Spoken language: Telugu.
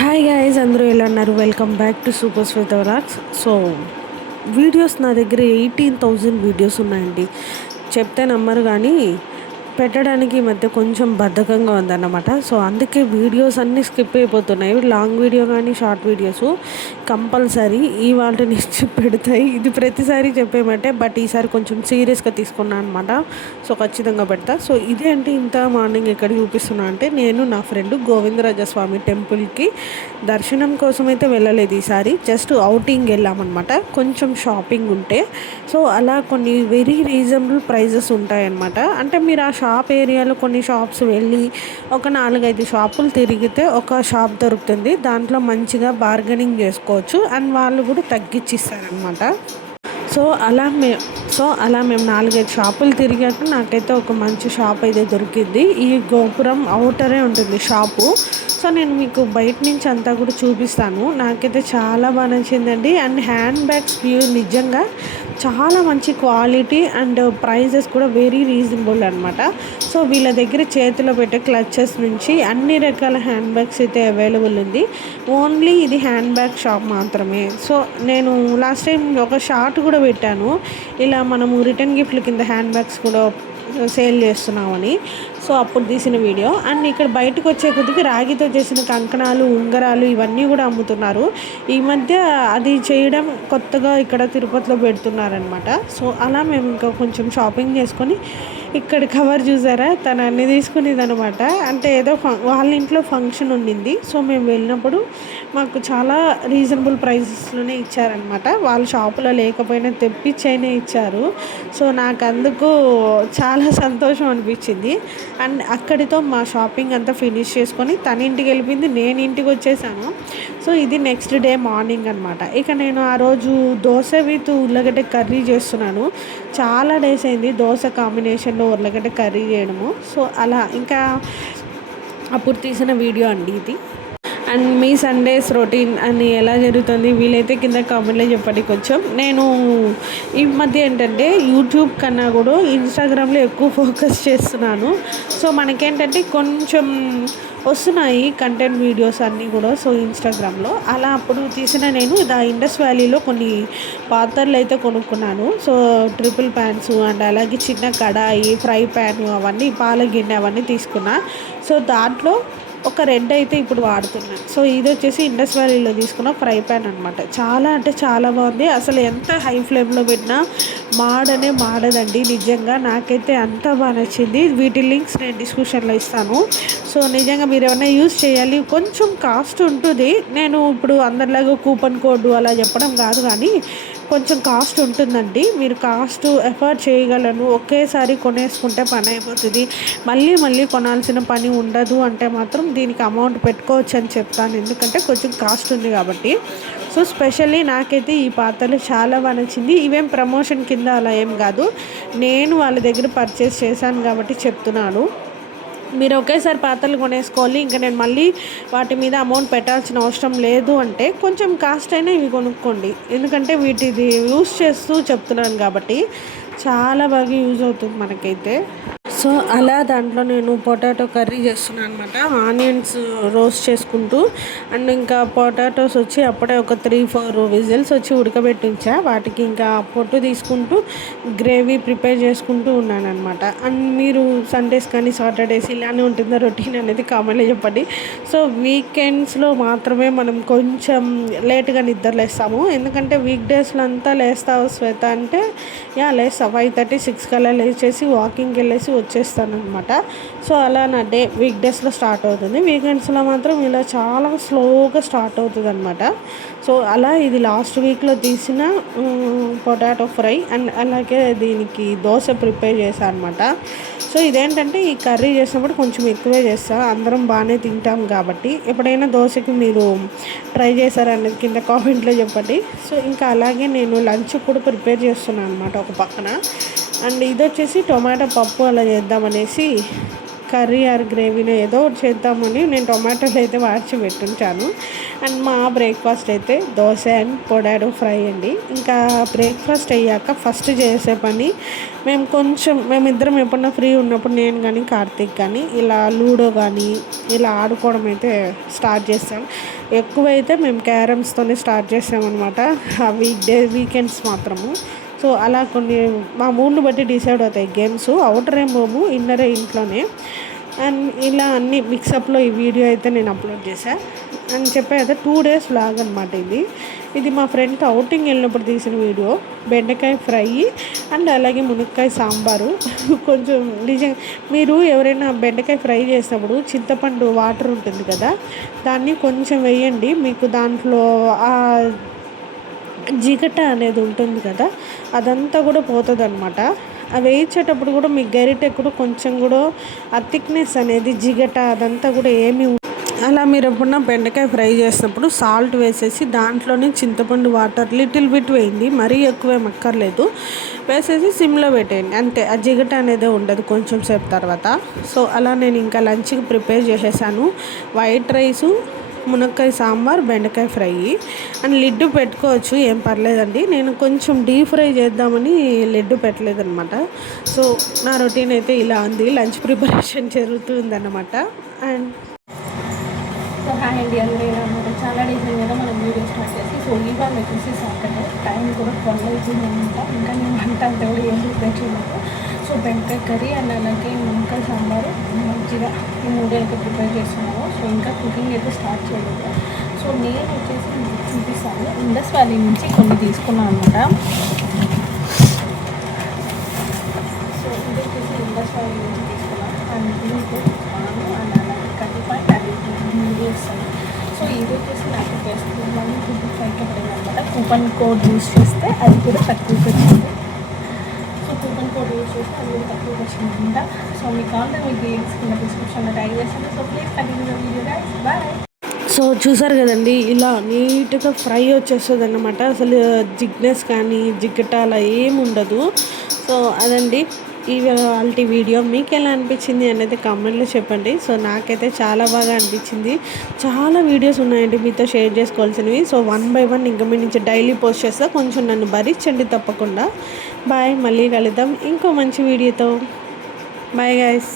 హాయ్ గైస్, అందరూ ఎలా ఉన్నారు? Welcome back to super Shweta vlogs. So videos నా దగ్గర 18,000 వీడియోస్ ఉన్నాయండి. చెప్తే నమ్మరు కానీ పెట్టడానికి ఈ మధ్య కొంచెం బద్ధకంగా ఉందన్నమాట. సో అందుకే వీడియోస్ అన్నీ స్కిప్ అయిపోతున్నాయి. లాంగ్ వీడియో కానీ షార్ట్ వీడియోస్ కంపల్సరీ ఇవాళ నుంచి పెడతాయి. ఇది ప్రతిసారి చెప్పేమంటే, బట్ ఈసారి కొంచెం సీరియస్గా తీసుకున్నాను అనమాట. సో ఖచ్చితంగా పెడతా. సో ఇదేంటి ఇంత మార్నింగ్ ఎక్కడ చూపిస్తున్నా అంటే, నేను నా ఫ్రెండ్ గోవిందరాజస్వామి టెంపుల్కి దర్శనం కోసం అయితే వెళ్ళలేదు ఈసారి. జస్ట్ అవుటింగ్ వెళ్ళామన్నమాట. కొంచెం షాపింగ్ ఉంటే, సో అలా కొన్ని వెరీ రీజనబుల్ ప్రైజెస్ ఉంటాయన్నమాట. అంటే మీరు ఆ షాప్ ఏరియాలో కొన్ని షాప్స్ వెళ్ళి ఒక 4-5 షాపులు తిరిగితే ఒక షాప్ దొరుకుతుంది. దాంట్లో మంచిగా బార్గెనింగ్ చేసుకోవచ్చు అండ్ వాళ్ళు కూడా తగ్గించిస్తారనమాట. సో అలా మేము 4-5 షాపులు తిరిగాక నాకైతే ఒక మంచి షాప్ అయితే దొరికింది. ఈ గోపురం అవుటరే ఉంటుంది షాపు. సో నేను మీకు బయట నుంచి అంతా కూడా చూపిస్తాను. నాకైతే చాలా బాగా నచ్చిందండి. అండ్ హ్యాండ్ బ్యాగ్స్ నిజంగా చాలా మంచి క్వాలిటీ అండ్ ప్రైజెస్ కూడా వెరీ రీజనబుల్ అనమాట. సో వీళ్ళ దగ్గర చేతిలో పెట్టే క్లచెస్ నుంచి అన్ని రకాల హ్యాండ్ బ్యాగ్స్ అయితే అవైలబుల్ ఉంది. ఓన్లీ ఇది హ్యాండ్ బ్యాగ్ షాప్ మాత్రమే. సో నేను లాస్ట్ టైం ఒక షార్ట్ కూడా పెట్టాను, ఇలా మనము రిటర్న్ గిఫ్ట్ల కింద హ్యాండ్ బ్యాగ్స్ కూడా సేల్ చేస్తున్నామని. సో అప్పుడు తీసిన వీడియో. అండ్ ఇక్కడ బయటకు వచ్చే కొద్దికి రాగితో చేసిన కంకణాలు, ఉంగరాలు ఇవన్నీ కూడా అమ్ముతున్నారు. ఈ మధ్య అది చేయడం కొత్తగా ఇక్కడ తిరుపతిలో పెడుతున్నారనమాట. సో అలా మేము ఇంకా కొంచెం షాపింగ్ చేసుకొని ఇక్కడ కవర్ చూసారా, తను అన్నీ తీసుకునేది అనమాట. అంటే ఏదో వాళ్ళ ఇంట్లో ఫంక్షన్ ఉండింది. సో మేము వెళ్ళినప్పుడు మాకు చాలా రీజనబుల్ ప్రైసెస్లోనే ఇచ్చారనమాట. వాళ్ళ షాపులో లేకపోయినా తెప్పించైనా ఇచ్చారు. సో నాకు అందుకు చాలా సంతోషం అనిపించింది. అండ్ అక్కడితో మా షాపింగ్ అంతా ఫినిష్ చేసుకొని తన ఇంటికి వెళ్ళిపోయింది, నేను ఇంటికి వచ్చేసాను. సో ఇది నెక్స్ట్ డే మార్నింగ్ అనమాట. ఇక నేను ఆ రోజు దోశ విత్ ఉర్లగడ్డ కర్రీ చేస్తున్నాను. చాలా డేస్ అయింది దోశ కాంబినేషన్లో ఉర్లగడ్డ కర్రీ చేయడము. సో అలా ఇంకా అప్పుడు తీసిన వీడియో అండి ఇది. అండ్ మీ సండేస్ రొటీన్ అని ఎలా జరుగుతుంది వీలైతే కింద కామెంట్లో చెప్పండి. కొంచెం నేను ఈ మధ్య ఏంటంటే యూట్యూబ్ కన్నా కూడా ఇన్స్టాగ్రామ్లో ఎక్కువ ఫోకస్ చేస్తున్నాను. సో మనకేంటంటే కొంచెం వస్తున్నాయి కంటెంట్ వీడియోస్ అన్నీ కూడా. సో ఇన్స్టాగ్రామ్లో అలా అప్పుడు తీసిన నేను ఇండస్ వ్యాలీలో కొన్ని పాత్రలు అయితే కొనుక్కున్నాను. సో ట్రిపుల్ ప్యాన్స్ అండ్ అలాగే చిన్న కడాయి, ఫ్రై ప్యాన్, అవన్నీ పాల గిన్నె అవన్నీ తీసుకున్నా. సో దాంట్లో ఒక రెడ్ అయితే ఇప్పుడు వాడుతున్నాను. సో ఇది వచ్చేసి ఇండస్ వ్యాలీలో తీసుకున్న ఫ్రై ప్యాన్ అనమాట. చాలా అంటే చాలా బాగుంది. అసలు ఎంత హై ఫ్లేమ్లో పెట్టినా మాడదండి. నిజంగా నాకైతే అంత బాగా నచ్చింది. వీటి లింక్స్ నేను డిస్క్రిప్షన్లో ఇస్తాను. సో నిజంగా మీరు ఏమైనా యూజ్ చేయాలి. కొంచెం కాస్ట్ ఉంటుంది. నేను ఇప్పుడు అందరిలాగా కూపన్ కోడ్ అలా చెప్పడం కాదు, కానీ కొంచెం కాస్ట్ ఉంటుందండి. మీరు కాస్ట్ ఎఫర్ట్ చేయగలను, ఒకేసారి కొనేసుకుంటే పని అయిపోతుంది, మళ్ళీ కొనాల్సిన పని ఉండదు అంటే మాత్రం దీనికి అమౌంట్ పెట్టుకోవచ్చు అని చెప్తాను. ఎందుకంటే కొంచెం కాస్ట్ ఉంది కాబట్టి. సో స్పెషల్లీ నాకైతే ఈ పాత్రలు చాలా బాగా నచ్చింది. ఇవేం ప్రమోషన్ కింద అలా ఏం కాదు, నేను వాళ్ళ దగ్గర పర్చేస్ చేశాను కాబట్టి చెప్తున్నాను. మీరు ఒకేసారి పాత్రలు కొనేసుకోవాలి, ఇంకా నేను మళ్ళీ వాటి మీద అమౌంట్ పెట్టాల్సిన అవసరం లేదు అంటే కొంచెం కాస్ట్ అయినా ఇవి కొనుక్కోండి. ఎందుకంటే వీటిది యూస్ చేస్తూ చెప్తున్నాను కాబట్టి చాలా బాగా యూజ్ అవుతుంది మనకైతే. సో అలా దాంట్లో నేను పొటాటో కర్రీ చేస్తున్నాను అనమాట. ఆనియన్స్ రోస్ట్ చేసుకుంటూ అండ్ ఇంకా పొటాటోస్ వచ్చి అప్పుడే ఒక 3-4 విజిల్స్ వచ్చి ఉడకబెట్టించా. వాటికి ఇంకా పొట్టు తీసుకుంటూ గ్రేవీ ప్రిపేర్ చేసుకుంటూ ఉన్నాను అనమాట. అండ్ మీరు సండేస్ కానీ సాటర్డేస్ ఇలానే ఉంటుందో రొటీన్ అనేది కామెంట్లో చెప్పండి. సో వీకెండ్స్లో మాత్రమే మనం కొంచెం లేట్గా నిద్రలేస్తాము. ఎందుకంటే వీక్ డేస్లో అంతా లేస్తావు శ్వేత అంటే లేస్తా 5:30-6 కల్లా లేచేసి వాకింగ్కి వెళ్ళేసి వచ్చేస్తానమాట. సో అలా నా డే వీక్ డేస్లో స్టార్ట్ అవుతుంది. వీకెండ్స్లో మాత్రం ఇలా చాలా స్లోగా స్టార్ట్ అవుతుంది అనమాట. సో అలా ఇది లాస్ట్ వీక్లో తీసిన పొటాటో ఫ్రై అండ్ అలాగే దీనికి దోశ ప్రిపేర్ చేశాను అనమాట. సో ఇదేంటంటే ఈ కర్రీ చేసినప్పుడు కొంచెం ఎక్కువే చేస్తాను, అందరం బాగానే తింటాం కాబట్టి. ఎప్పుడైనా దోశకి మీరు ట్రై చేశారనేది కింద కామెంట్లో చెప్పండి. సో ఇంకా అలాగే నేను లంచ్ కూడా ప్రిపేర్ చేస్తున్నాను అనమాట ఒక పక్కన. అండ్ ఇది వచ్చేసి టొమాటో పప్పు అలా చేద్దామనేసి కర్రీ ఆర్ గ్రేవీనో ఏదో ఒకటి చేద్దామని నేను టొమాటోలు అయితే వాడిచి పెట్టుంటాను. అండ్ మా బ్రేక్ఫాస్ట్ అయితే దోశ అండ్ పొటాటో ఫ్రై అండి. ఇంకా బ్రేక్ఫాస్ట్ అయ్యాక ఫస్ట్ చేసే పని మేమిద్దరం ఎప్పుడన్నా ఫ్రీ ఉన్నప్పుడు నేను కానీ కార్తీక్ కానీ ఇలా లూడో కానీ ఇలా ఆడుకోవడం అయితే స్టార్ట్ చేస్తాం. ఎక్కువైతే మేము క్యారమ్స్తోనే స్టార్ట్ చేసామన్నమాట. వీకెండ్స్ మాత్రము. సో అలా కొన్ని మా మూడ్ని బట్టి డిసైడ్ అవుతాయి గేమ్స్. అవుటర్ ఏం పోము, ఇన్నరే ఇంట్లోనే. అండ్ ఇలా అన్ని మిక్సప్లో ఈ వీడియో అయితే నేను అప్లోడ్ చేశాను. అని చెప్పే కదా 2 days వ్లాగ్ అనమాట ఇది మా ఫ్రెండ్తో అవుటింగ్ వెళ్ళినప్పుడు తీసిన వీడియో. బెండకాయ ఫ్రై అండ్ అలాగే మునక్కాయ సాంబారు. కొంచెం మీరు ఎవరైనా బెండకాయ ఫ్రై చేసినప్పుడు చింతపండు వాటర్ ఉంటుంది కదా, దాన్ని కొంచెం వేయండి. మీకు దాంట్లో జిగట అనేది ఉంటుంది కదా, అదంతా కూడా పోతుంది అనమాట. అవి వేయించేటప్పుడు కూడా మీ గరిటె కూడా కొంచెం కూడా ఆ థిక్నెస్ అనేది జిగట అదంతా కూడా అలా మీరు ఎప్పుడన్నా బెండకాయ ఫ్రై చేసినప్పుడు సాల్ట్ వేసేసి దాంట్లోనే చింతపండు వాటర్ లిటిల్ బిట్ వేయండి, మరీ ఎక్కువేం అక్కర్లేదు. వేసేసి సిమ్లో పెట్టేయండి, అంతే. ఆ జిగట అనేది ఉండదు కొంచెం సేపు తర్వాత. సో అలా నేను ఇంకా లంచ్కి ప్రిపేర్ చేసేసాను. వైట్ రైసు, మునక్కాయ సాంబార్, బెండకాయ ఫ్రై. అండ్ లిడ్డు పెట్టుకోవచ్చు, ఏం పర్లేదండి. నేను కొంచెం డీప్ ఫ్రై చేద్దామని లిడ్డు పెట్టలేదన్నమాట. సో నా రొటీన్ అయితే ఇలా ఉంది. లంచ్ ప్రిపరేషన్ జరుగుతుందన్నమాట. అండ్ సో హాయ్ అండి, అందరూ చాలా డేస్ కదా మనం వీడియో స్టార్ట్ చేసి. సో ఇవాళ వచ్చేసి సాటర్డే, టైం కూడా 12 అవుతుందన్నమాట. ఇంకా నేను వంట అంతా కూడా ఏం ప్రిపేర్ చేయలేదు. సో బెండకాయ కర్రీ అండ్ అలాగే మునక్కాయ సాంబారు, మంచిగా ఈ 3 అయితే ప్రిపేర్ చేస్తున్నాను. సో ఇంకా కుకింగ్ అయితే స్టార్ట్ చేయలేదు. సో నేను వచ్చేసి చూపిస్తాను. ఇండస్ వ్యాలీ నుంచి కొన్ని తీసుకున్నాను అనమాట. సో ఇది వచ్చేసి ఇండస్ వ్యాలీ నుంచి తీసుకున్నాను. అండ్ దీంట్లో అండ్ అలాగే కర్రీపాయ్ అది ఇస్తాను. సో ఇది వచ్చేసి నాకు బెస్ట్ 155 పడింది అనమాట. కూపన్ కోడ్ యూస్ చేస్తే అది కూడా తక్కువకి వచ్చింది. సో కూపన్ కోడ్ యూస్ చేస్తే అది కూడా తక్కువకి వచ్చిందనమాట. సో మీకు కావాలంటే మీకు లింక్స్ కింద డిస్క్రిప్షన్లో ట్యాగ్ చేస్తాను. So please continue video guys. Bye. So చూసారు కదండి, ఇలా నీట్గా ఫ్రై వచ్చేస్తుంది అన్నమాట. అసలు జిగ్నెస్ కానీ జిగ్గట అలా ఏమి ఉండదు. సో అదండి ఇవాళ వీడియో. మీకు ఎలా అనిపించింది అనేది కామెంట్లో చెప్పండి. సో నాకైతే చాలా బాగా అనిపించింది. చాలా వీడియోస్ ఉన్నాయండి మీతో షేర్ చేసుకోవాల్సినవి. సో 1 by 1 ఇంకా మీ నుంచి డైలీ పోస్ట్ చేస్తా. కొంచెం నన్ను భరించండి తప్పకుండా. బాయ్, మళ్ళీ కలుద్దాం ఇంకో మంచి వీడియోతో. Bye guys.